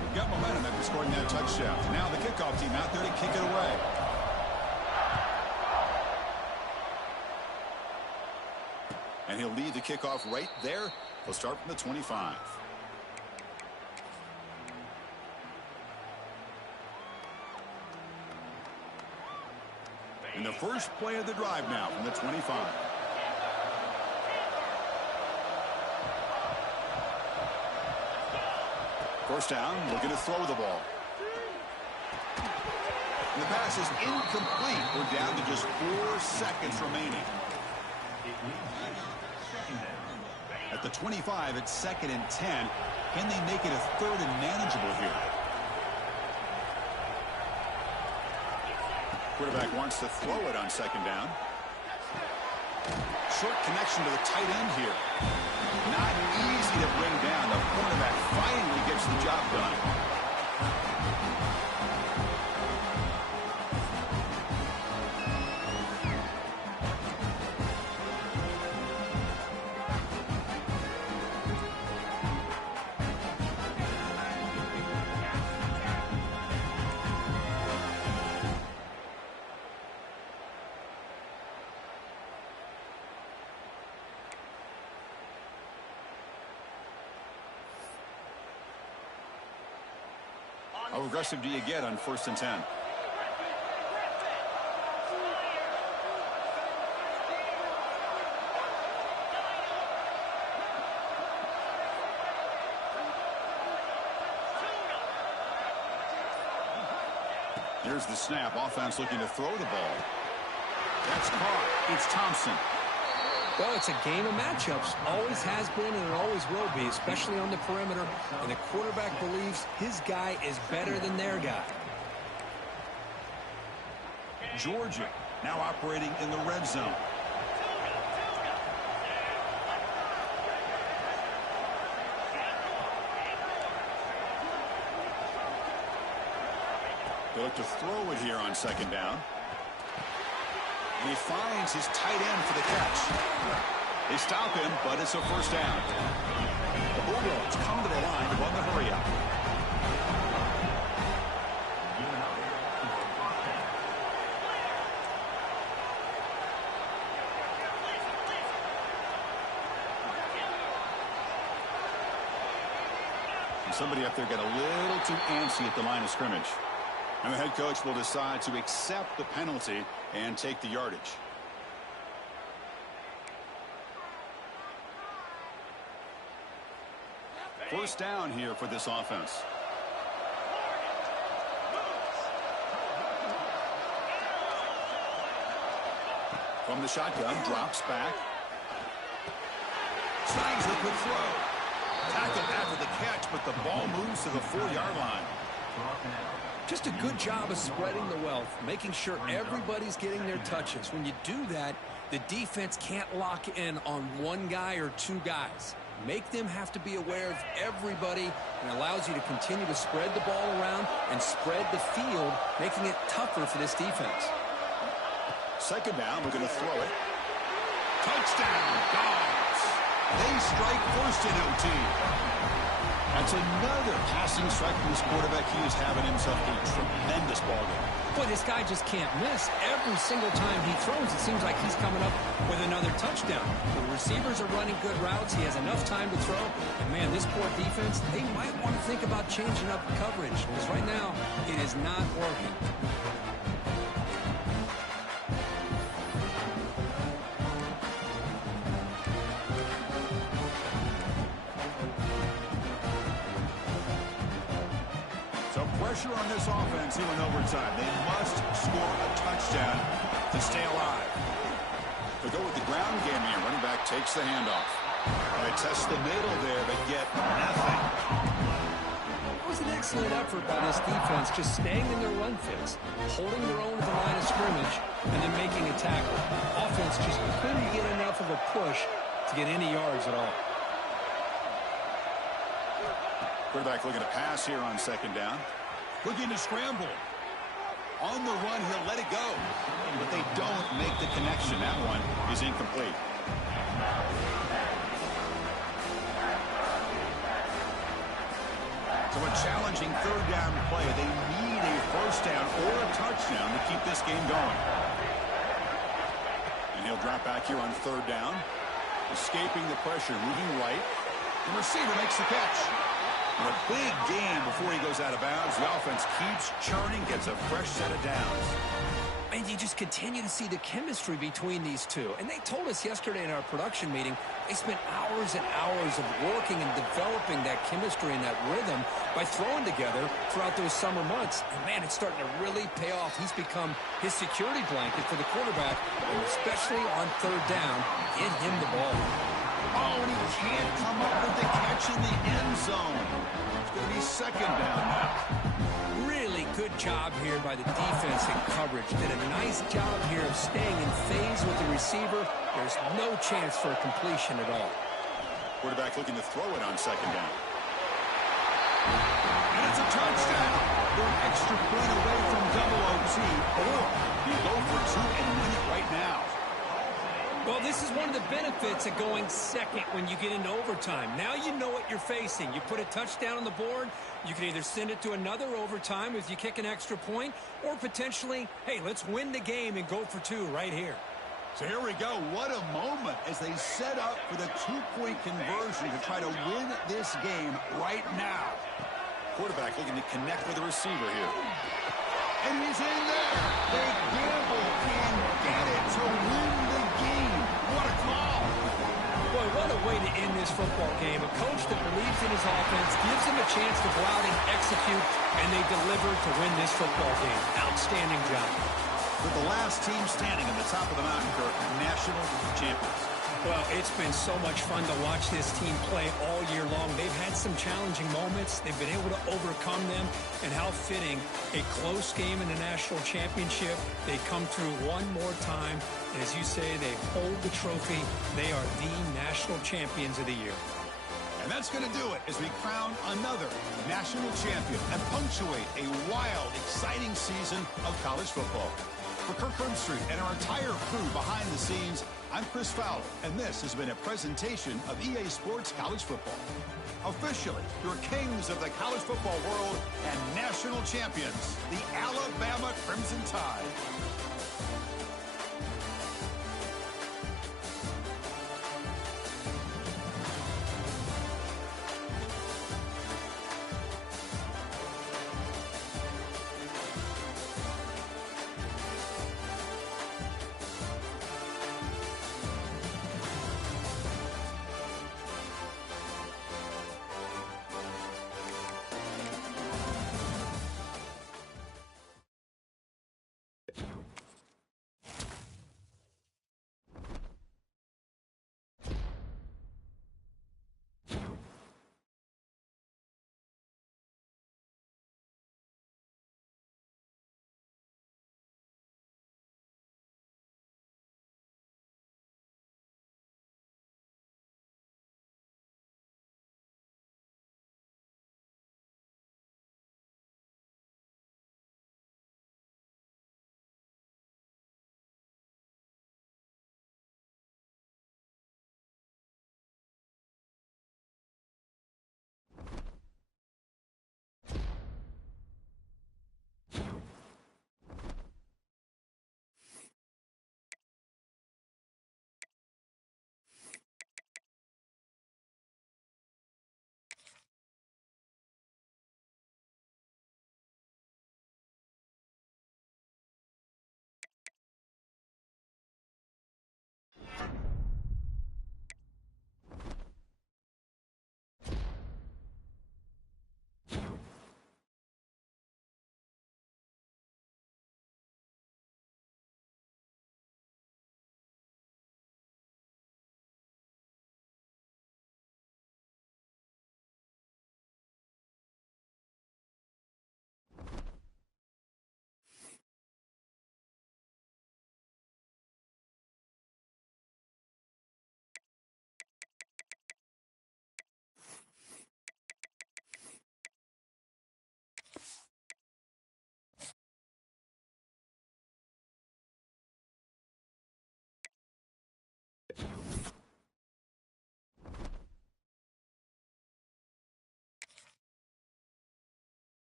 We've got momentum after scoring that touchdown. Now the kickoff team out there to kick it away. And he'll lead the kickoff right there. He'll start from the 25. In the first play of the drive now from the 25. First down, looking to throw the ball. And the pass is incomplete. We're down to just 4 seconds remaining. At the 25, it's 2nd and 10. Can they make it a 3rd and manageable here? Quarterback wants to throw it on 2nd down. Short connection to the tight end here. Not easy to bring down. The quarterback finally gets the job done. How aggressive do you get on 1st and 10? Here's the snap. Offense looking to throw the ball. That's caught. It's Thompson. Well, it's a game of matchups. Always has been and it always will be, especially on the perimeter. And the quarterback believes his guy is better than their guy. Georgia now operating in the red zone. They look to throw it here on 2nd down. And he finds his tight end for the catch. They stop him, but it's a first down. The Bulldogs come to the line to run the hurry up. And somebody up there got a little too antsy at the line of scrimmage. And the head coach will decide to accept the penalty and take the yardage. First down here for this offense. From the shotgun, drops back. Snags a good throw. Tackled after the catch, but the ball moves to the 4-yard line. brought down. Just a good job of spreading the wealth, making sure everybody's getting their touches. When you do that, the defense can't lock in on one guy or two guys. Make them have to be aware of everybody, and allows you to continue to spread the ball around and spread the field, making it tougher for this defense. Second down, we're going to throw it. Touchdown, Dogs. They strike first in OT. That's another passing strike from this quarterback. He is having himself a tremendous ball game. Boy, this guy just can't miss. Every single time he throws, it seems like he's coming up with another touchdown. The receivers are running good routes. He has enough time to throw. And, man, this poor defense, they might want to think about changing up coverage, because right now it is not working. Pressure on this offense here in overtime. They must score a touchdown to stay alive. They go with the ground game here. Running back takes the handoff. They test the middle there, but get nothing. It was an excellent effort by this defense, just staying in their run fits, holding their own at the line of scrimmage, and then making a tackle. Offense just couldn't get enough of a push to get any yards at all. Quarterback looking to pass here on second down. Looking to scramble. On the run, he'll let it go. But they don't make the connection. That one is incomplete. So a challenging third down play. They need a first down or a touchdown to keep this game going. And he'll drop back here on third down. Escaping the pressure, moving right. The receiver makes the catch. A big game before he goes out of bounds. The offense keeps churning, gets a fresh set of downs. And you just continue to see the chemistry between these two. And they told us yesterday in our production meeting, they spent hours and hours of working and developing that chemistry and that rhythm by throwing together throughout those summer months. And, man, it's starting to really pay off. He's become his security blanket for the quarterback, and especially on third down, get him the ball. Oh, and he can't come up with the catch in the end zone. It's going to be second down now. Really good job here by the defense in coverage. Did a nice job here of staying in phase with the receiver. There's no chance for a completion at all. Quarterback looking to throw it on second down. And it's a touchdown. They're an extra point away from double OT, or you go for two and win it right now. Well, this is one of the benefits of going second when you get into overtime. Now you know what you're facing. You put a touchdown on the board, you can either send it to another overtime if you kick an extra point, or potentially, hey, let's win the game and go for two right here. So here we go. What a moment as they set up for the two-point conversion to try to win this game right now. Quarterback looking to connect with the receiver here. And he's in there. They gamble and get it to win the game. What a call. Boy, what a way to end this football game. A coach that believes in his offense, gives him a chance to go out and execute, and they deliver to win this football game. Outstanding job. With the last team standing at the top of the mountain, Kirk, national champions. Well, it's been so much fun to watch this team play all year long. They've had some challenging moments. They've been able to overcome them. And how fitting, a close game in the national championship. They come through one more time. And as you say, they hold the trophy. They are the national champions of the year. And that's going to do it as we crown another national champion and punctuate a wild, exciting season of college football. For Kirk Crimstreet and our entire crew behind the scenes, I'm Chris Fowler, and this has been a presentation of EA Sports College Football. Officially, your kings of the college football world and national champions, the Alabama Crimson Tide.